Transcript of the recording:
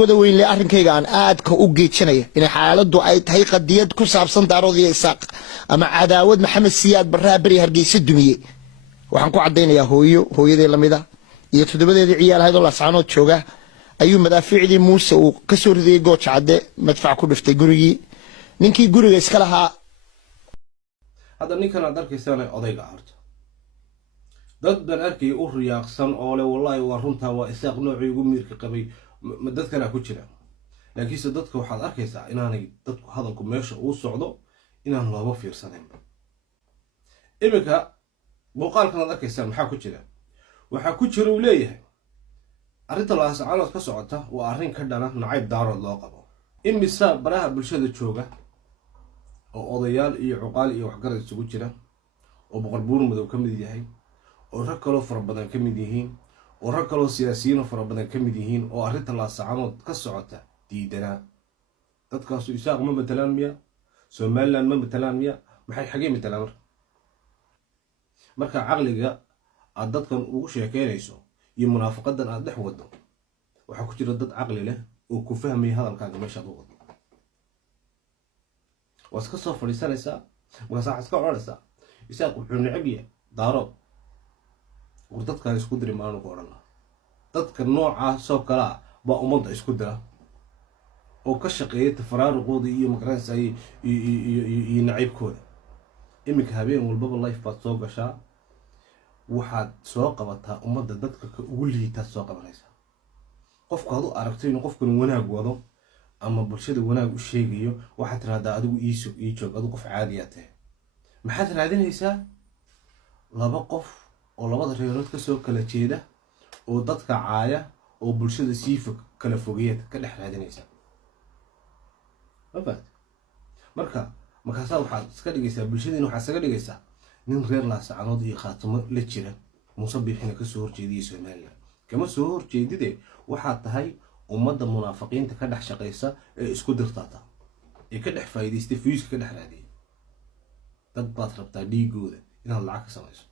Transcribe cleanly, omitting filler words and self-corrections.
wada weyn le arrinkayga aan aadka u geejinaya in xaaladdu ay tahay qadiyad ku saabsan daaroodiyo isaaq ama cadaawad maxamed siyaad barraa bari hargeysa dumiyay waxaan ku cadeynayaa hooyadii lamida iyo todobadeedii ciyaal ahayd oo laascaanood jooga ayuu madaafiicdii muuse uu ka soo ridayay gooja cadde madfac ku dhiftay gurigii ninkii guriga iska lahaa hadda ninkan aad arkaysaan odayga horta dad baan arkay u riyaaqsan oo le wallahi waa runtaa waa isaaq noocii ugu miirka qabay dadkana ku jira laakiinse dadka waxaad arkaysaa inaanay dadku hadalku meesha uu socdo inaan looba fiirsanayn iminka muuqaalkan aad arkaysaa maxaa ku jira waxaa ku jira uu leeyahay arrinta laascaanood ka socota waa arrin ka dhana nacayb daarood loo qabo imisa baraha bulshada jooga oo odayaal iyo cuqaal iyo waxgarad isugu jira oo boqor buur madow ka mid yahay oo rag kaloo fara badan ka mid yihiin oo rag kaloo siyaasiyiin fara badan ka mid yihiin oo arrinta laascaanood ka socota diidanaa dadkaasu isaaq ma matalaan miya somaliland ma matalaan miya maxay xagee matalaan marka caqliga aad dadkan ugu sheekeynayso iyo munaafaqadan aad dhex wado waxaa ku jira dad caqli leh oo ku fahmaya hadalkaaga meeshaad u wado waad ka soo fadhiisanaysaa markaasaa iska odhanaysaa isaaq wuxuu necab yahay daarood war dadkaan isku diri maanu ku odhan lahaa dadka noocaasoo kale ah baa ummadda isku dira oo ka shaqeeya tafaraaruqooda iyo magaranaysa iyo naciibkooda iminka habeen walbaba life baad soo gashaa waxaad soo qabataa ummadda dadka ka ugu liitaad soo qabanaysaa qofkaad u aragto inuu qofkan wanaag wado ama bulshada wanaag u sheegayo waxaad tiraahdaa adigu ii joog adigu qof caadiyaa tahay maxaad raadinaysaa laba qof oo labada reerood ka soo kala jeeda oo dadka caaya oo bulshada sii kala fogeeyad ka dhex raadinaysaa markaasaa waxaad iska dhigaysaa bulshadiina waxaad iskaga dhigaysaa nin reer laascaanood iyo khaatimo la jira muuse biixina kasoo horjeediya somaliland kama soo horjeedide waxaad tahay ummadda munaafiqiinta ka dhex shaqaysa ee isku dirtaata ee ka dhex faa'iidaystay fuyuuska ka dhex raadiyay dad baad rabtaa dhiigooda inaad lacag ka samayso